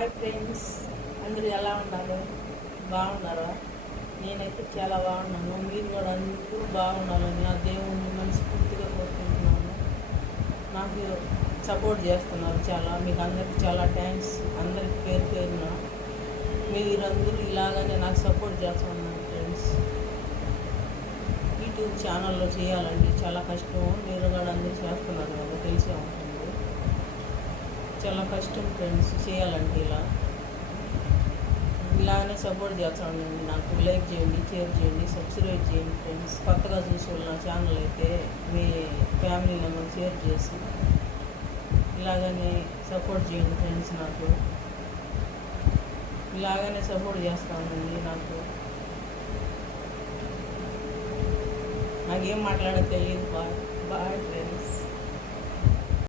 Hi friends, అందరూ ఎలా ఉన్నారు? బాగున్నారా? నేనైతే చాలా బాగున్నాను. మీరు కూడా అందరూ బాగుండాలని ఆ దేవుణ్ణి మనస్ఫూర్తిగా కోరుకుంటున్నాను. నాకు సపోర్ట్ చేస్తున్నారు చాలా. మీకు అందరికి చాలా థ్యాంక్స్. అందరికి పేరు పేరున మీరందరూ ఇలాగనే నాకు సపోర్ట్ చేస్తున్నారు ఫ్రెండ్స్. యూట్యూబ్ ఛానల్లో చేయాలండి చాలా కష్టం. మీరు కూడా అందరూ చేస్తున్నారు కదా, తెలిసే ఉంటుంది. చాలా కష్టం ఫ్రెండ్స్ చేయాలంటే ఇలానే సపోర్ట్ చేస్తాను. నాకు లైక్ చేయండి, షేర్ చేయండి, సబ్స్క్రైబ్ చేయండి ఫ్రెండ్స్. కొత్తగా చూసి నా ఛానల్ అయితే మీ ఫ్యామిలీ మెంబర్ షేర్ చేసి ఇలాగనే సపోర్ట్ చేయండి ఫ్రెండ్స్. నాకు ఇలాగనే సపోర్ట్ చేస్తానండి. నాకేం మాట్లాడో తెలియదు. Bye bye friends.